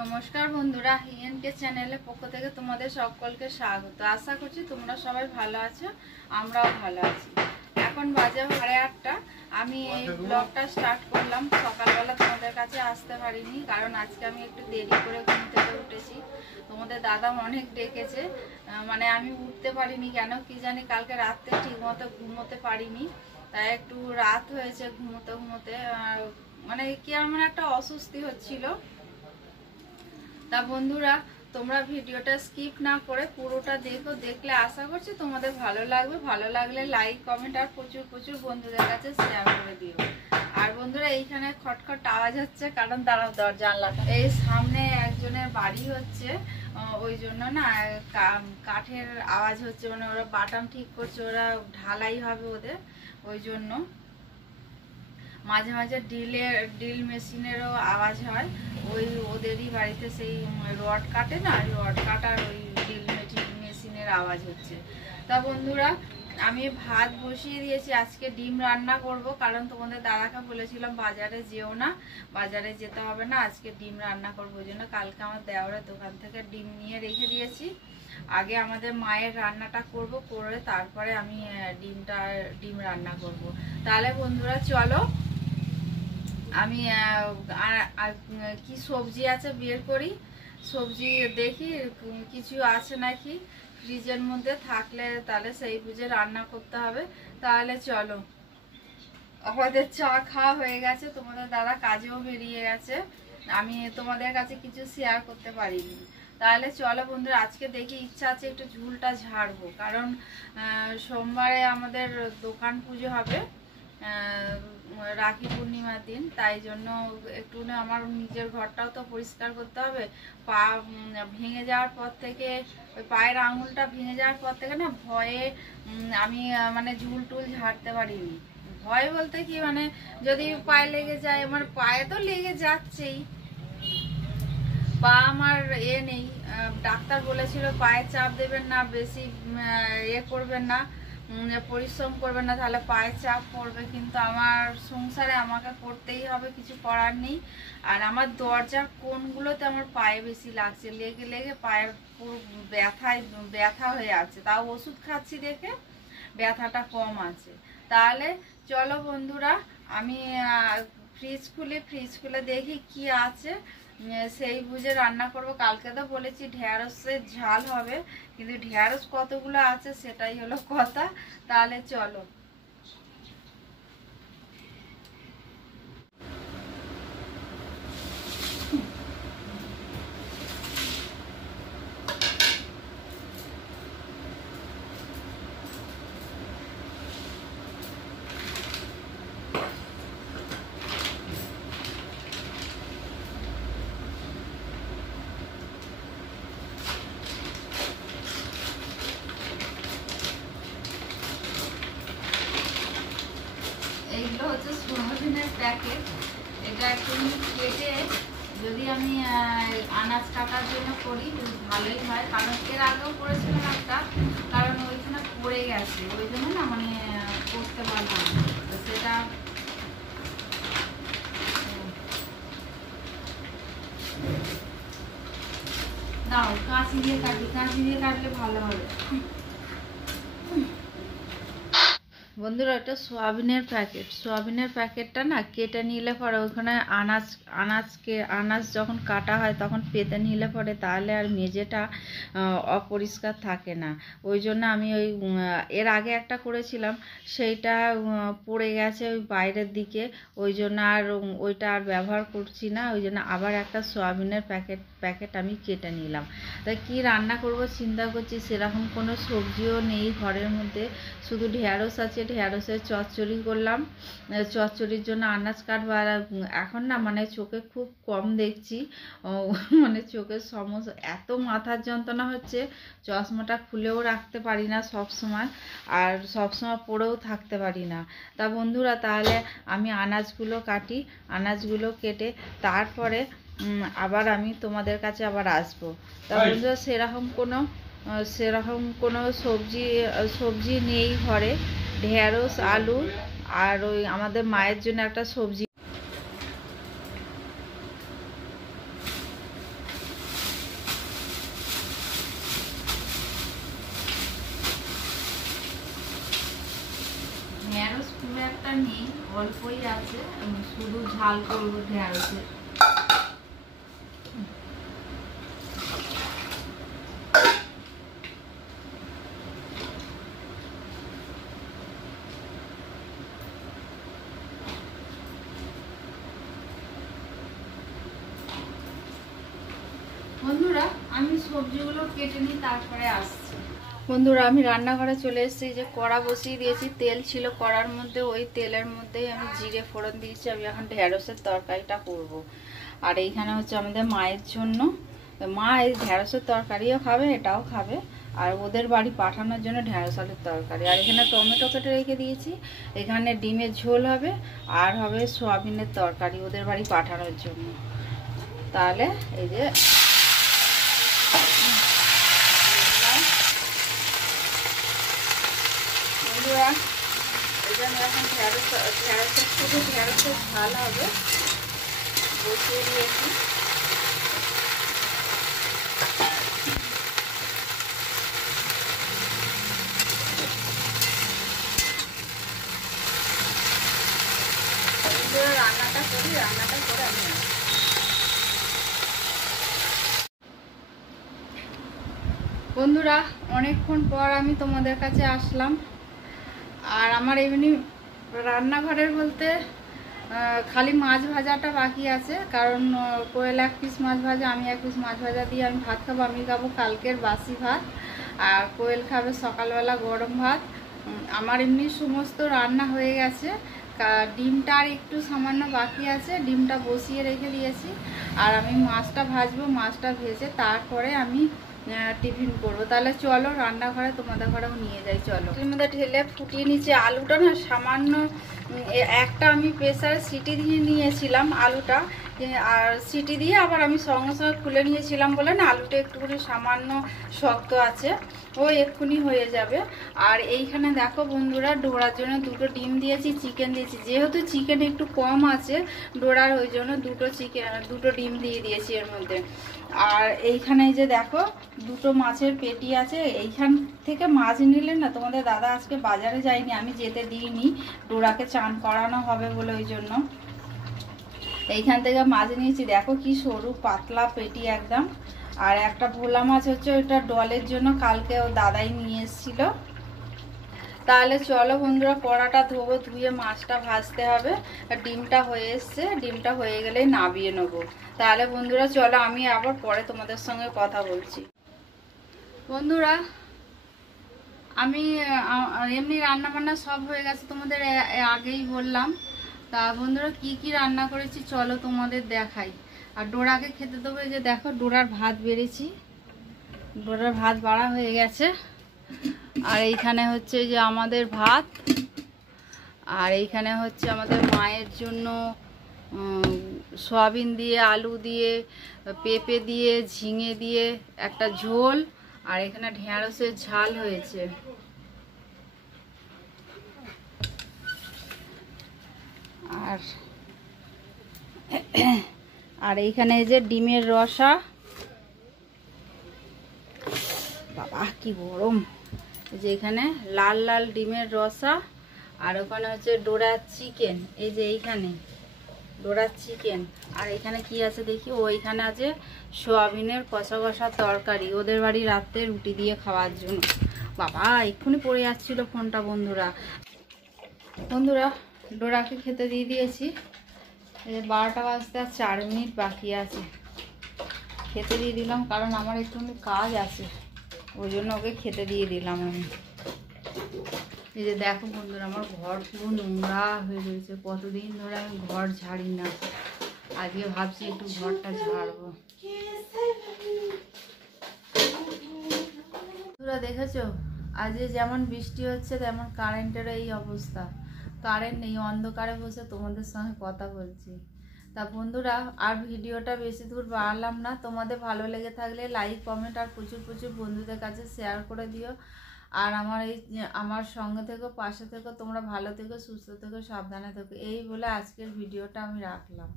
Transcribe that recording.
নমস্কার বন্ধুরা, হিএনকে চ্যানেলের পক্ষ থেকে তোমাদের সকলকে স্বাগত। আশা করছি তোমরা সবাই ভালো আছো, আমরাও ভালো আছি। এখন বাজে 8:30। আমি এই ব্লগটা স্টার্ট করলাম। সকালবেলা তোমাদের কাছে আসতে পারিনি, কারণ আজকে আমি একটু দেরি করে ঘুম থেকে উঠেছি। তোমাদের দাদা অনেক ডেকেছে, মানে আমি উঠতে পারিনি কেন কি জানি। কালকে রাত্রে ঠিক মতো ঘুমোতে পারিনি, তাই একটু রাত হয়েছে ঘুমোতে ঘুমোতে। মানে কি আমার একটা অস্বস্তি হচ্ছিল। তা বন্ধুরা, তোমরা ভিডিওটা স্কিপ না করে পুরোটা দেখো। দেখলে আশা করছি তোমাদের ভালো লাগবে। ভালো লাগলে লাইক, কমেন্ট আর প্রচুর প্রচুর বন্ধুদের কাছে শেয়ার করে দিও। আর বন্ধুরা, এইখানে খটখট আওয়াজ হচ্ছে, কারণ দাঁড়াও জানলাটা, এই সামনে একজনের বাড়ি হচ্ছে, ওই জন্য না কাঠের আওয়াজ হচ্ছে। মানে ওরা বাটাম ঠিক করছে, ওরা ঢালাই হবে ওদের, ওই জন্য মাঝে মাঝে ড্রিল মেশিনেরও আওয়াজ হয়। ওই ওদেরই বাড়িতে সেই রড কাটে না, রড কাটার ওই ড্রিল মেশিনের আওয়াজ হচ্ছে। তা বন্ধুরা, আমি ভাত বসিয়ে দিয়েছি। আজকে ডিম রান্না করব, কারণ তোমাদের দাদাকে বলেছিলাম বাজারে যেও না, বাজারে যেতে হবে না, আজকে ডিম রান্না করবো। ওই জন্য কালকে আমার দেওরের দোকান থেকে ডিম নিয়ে রেখে দিয়েছি। আগে আমাদের মায়ের রান্নাটা করব, করে তারপরে আমি ডিম রান্না করব। তাহলে বন্ধুরা চলো, আমি কি সবজি আছে বের করি, সবজি দেখি কিছু আছে নাকি ফ্রিজের মধ্যে, থাকলে তাহলে সেই বুঝে রান্না করতে হবে। তাহলে চলো, আমাদের চা খাওয়া হয়ে গেছে, তোমাদের দাদা কাজেও বেরিয়ে গেছে, আমি তোমাদের কাছে কিছু শেয়ার করতে পারিনি। তাহলে চলো বন্ধুরা, আজকে দেখি ইচ্ছা আছে একটু ঝুলটা ঝাড়বো, কারণ সোমবারে আমাদের দোকান পুজো হবে, রাখি পূর্ণিমার দিন। তাই জন্য একটু না আমার নিজের ঘরটাও তো পরিষ্কার করতে হবে। পা ভেঙে যাওয়ার পর থেকে, ওই পায়ের আঙুলটা ভেঙে যাওয়ার পর থেকে না ভয়ে আমি মানে ঝুল টুল ঝাড়তে পারিনি। ভয় বলতে কি, মানে যদি পায়ে লেগে যায়, আমার পায়ে তো লেগে যাচ্ছেই, পা আমার নেই। ডাক্তার বলেছিল পায়ে চাপ দেবেন না, বেশি করবেন না, পরিশ্রম করবেন না, তাহলে পায়ে চাপ পড়বে। কিন্তু আমার সংসারে আমাকে করতেই হবে, কিছু করার নেই। আর আমার দরজার কোণগুলোতে আমার পায়ে বেশি লাগছে, লেগে লেগে পায়ের পুরো ব্যথা হয়ে আছে। তাও ওষুধ খাচ্ছি দেখে ব্যথাটা কম আছে। তাহলে চলো বন্ধুরা, আমি ফ্রিজ খুলে দেখি কি আছে, সেই বুঝে রান্না করব। কালকে তো বলেছি ঢেঁড়সের ঝাল হবে, কিন্তু ঢেঁড়স কতগুলো আছে সেটাই হলো কথা। তাহলে চলো, এইগুলো হচ্ছে সোয়াবিনের প্যাকেট। এটা একটু কেটে যদি আমি আনাজ কাটার জন্য করি ভালোই হয়, কারণ এর আগেও করেছিলাম একটা, কারণ ওইখানে পড়ে গেছে, ওই জন্য না মানে করতে পারলাম না। তো সেটা দাও, কাঁচি দিয়ে কাটলে ভালো হবে। বন্ধুরা, এটা সোয়াবিনের প্যাকেটটা না কেটে নিলে পরে ওইখানে আনাজ যখন কাটা হয় তখন পেতে নিলে পরে তাহলে আর মেঝেটা অপরিষ্কার থাকে না। ওই জন্য আমি ওই এর আগে একটা করেছিলাম, সেইটা পড়ে গেছে ওই বাইরের দিকে, ওই জন্য আর ওইটা আর ব্যবহার করছি না। ওই জন্য আবার একটা সোয়াবিনের প্যাকেট আমি কেটে নিলাম। তাই কি রান্না করব চিন্তা করছি, সেরকম কোনো সবজিও নেই ঘরের মধ্যে, শুধু ঢেঁড়স আছে, ঢেঁড়সের চচ্চড়ি করলাম। চচ্চড়ির জন্য আনাজ কাটবো। আর এখন না মানে চোখে খুব কম দেখছি, মানে চোখের সমস্যা, এত মাথার যন্ত্রণা হচ্ছে, চশমাটা খুলেও রাখতে পারি না সব সময়, আর সব সময় পরেও থাকতে পারি না। তা বন্ধুরা, তাহলে আমি আনাজগুলো কাটি, আনাজগুলো কেটে তারপরে আবার আমি তোমাদের কাছে আবার আসবো। তা বন্ধুরা, সেরকম কোনো সবজি নেই ঘরে। ঢেঁড়স, আলু আর ওই আমাদের মায়ের জন্য একটা সবজি অল্পই আছে, শুধু ঝাল করবো ঢেঁড়সে। বন্ধুরা আমি সবজিগুলো কেটে নিই, তারপরে আসছি। বন্ধুরা আমি রান্নাঘরে চলে এসেছি, যে কড়া বসিয়ে দিয়েছি, তেল ছিল কড়ার মধ্যে, ওই তেলের মধ্যেই আমি জিরে ফোড়ন দিয়েছি। আমি এখন ঢেঁড়সের তরকারিটা করব। আর এইখানে হচ্ছে আমাদের মায়ের জন্য, মা এই ঢেঁড়সের তরকারিও খাবে, এটাও খাবে, আর ওদের বাড়ি পাঠানোর জন্য ঢেঁড়স আলুর তরকারি। আর এখানে টমেটো কেটে রেখে দিয়েছি, এখানে ডিমের ঝোল হবে, আর হবে সোয়াবিনের তরকারি ওদের বাড়ি পাঠানোর জন্য। তাহলে এই যে বন্ধুরা, এই যে আমি এখন ঢেঁড়সের শুধু ঢেঁড়সের ঝাল হবে বসিয়ে দিয়েছি। রান্নাটা করি, রান্নাটা করে আমি বন্ধুরা অনেকক্ষণ পর আমি তোমাদের কাছে আসলাম। আর আমার এমনি রান্নাঘরের বলতে খালি মাছ ভাজাটা বাকি আছে, কারণ কোয়েল 1 পিস মাছ ভাজা, আমি 1 পিস মাছ ভাজা দিয়ে আমি ভাত খাবো। আমি খাবো কালকের বাসি ভাত, আর কোয়েল খাবে সকালবেলা গরম ভাত। আমার এমনি সমস্ত রান্না হয়ে গেছে। ডিমটা আর একটু সামান্য বাকি আছে, ডিমটা বসিয়ে রেখে দিয়েছি। আর আমি মাছটা ভাজবো, মাছটা ভেজে তারপরে আমি টিফিন করবো। তাহলে চলো রান্নাঘরে তোমাদের ঘরেও নিয়ে যাই, চলো। এর মধ্যে ঢেলে ফুটিয়ে নিচ্ছি। আলুটা না সামান্য একটা আমি প্রেসারে সিটি দিয়ে নিয়েছিলাম আলুটা, আর সিটি দিয়ে আবার আমি সঙ্গে সঙ্গে খুলে নিয়েছিলাম বলে না আলুটা একটুখানি সামান্য শক্ত আছে, ও এক্ষুনি হয়ে যাবে। আর এইখানে দেখো বন্ধুরা, ডোরার জন্য 2টো ডিম দিয়েছি, চিকেন দিয়েছি। যেহেতু চিকেন একটু কম আছে ডোরার, ওই জন্য 2টো ডিম দিয়ে দিয়েছি এর মধ্যে। আর এইখানে যে দেখো 2টো মাছের পেটি আছে। এইখান থেকে মাছ নিলে না, তোমাদের দাদা আজকে বাজারে যায়নি, আমি যেতে দিইনি, ডোরাকে চান করানো হবে বলে, ওই জন্য এইখান থেকে মাছ নিয়েছি। দেখো কি সরু পাতলা পেটি একদম। আর একটা ভোলা মাছ হচ্ছে ওইটা ডলের জন্য, কালকে ও দাদাই নিয়ে এসেছিল। তাহলে চলো বন্ধুরা, কড়াটা ধোবো, ধুয়ে মাছটা ভাজতে হবে। আর ডিমটা হয়ে এসছে, ডিমটা হয়ে গেলেই নামিয়ে নেবো। তাহলে বন্ধুরা চলো, আমি আবার পরে তোমাদের সঙ্গে কথা বলছি। বন্ধুরা আমি এমনি রান্না বান্না সব হয়ে গেছে, তোমাদের আগেই বললাম। তা বন্ধুরা কি কি রান্না করেছি চলো তোমাদের দেখাই। আর ডোরাকে খেতে দেবো। এই যে দেখো ডোরার ভাত বেড়েছি, ডোরার ভাত বাড়া হয়ে গেছে। আর এইখানে হচ্ছে যে আমাদের ভাত, আর এইখানে হচ্ছে আমাদের মায়ের জন্য সয়াবিন দিয়ে, আলু দিয়ে, পেঁপে দিয়ে, ঝিঙে দিয়ে একটা ঝোল। আর এখানে ঢেঁড়সের ঝাল হয়েছে। আর এইখানে এই যে ডিমের রসা, বাবা কি গরম। এই যে এখানে লাল লাল ডিমের রসা। আর ওখানে হচ্ছে ডোরার চিকেন, এই যে এইখানে ডোরার চিকেন। আর এখানে কি আছে দেখি, ওইখানে আছে সোয়াবিনের কষা কষা তরকারি, ওদের বাড়ি রাতে রুটি দিয়ে খাওয়ার জন্য। বাবা এক্ষুনি পড়ে যাচ্ছিল ফোনটা। বন্ধুরা ডোরাকে খেতে দিয়ে দিয়েছি। 12টা বাজতে আর 4 মিনিট বাকি আছে, খেতে দিয়ে দিলাম, কারণ আমার একটুখানি কাজ আছে, ওই জন্য ওকে খেতে দিয়ে দিলাম আমি। এই যে দেখো বন্ধুরা, আমার ঘর পুরো নোংরা হয়ে রয়েছে। কতদিন ধরে আমি ঘর ঝাড়ি না, আজকে ভাবছি একটু ঘরটা ঝাড়বো। বন্ধুরা দেখেছো, আজকে যেমন বৃষ্টি হচ্ছে তেমন কারেন্টের এই অবস্থা। কারেন্ট নেই, অন্ধকারে বসে তোমাদের সঙ্গে কথা বলছি। তা বন্ধুরা আর ভিডিওটা বেশি দূর বাড়ালাম না। তোমাদের ভালো লেগে থাকলে লাইক কমেন্ট আর প্রচুর প্রচুর বন্ধুদের কাছে শেয়ার করে দিও। আর আমার সঙ্গে থেকো, পাশে থেকো, তোমরা ভালো থেকো, সুস্থ থেকো, সাবধানে থেকো। এই বলে আজকের ভিডিওটা আমি রাখলাম।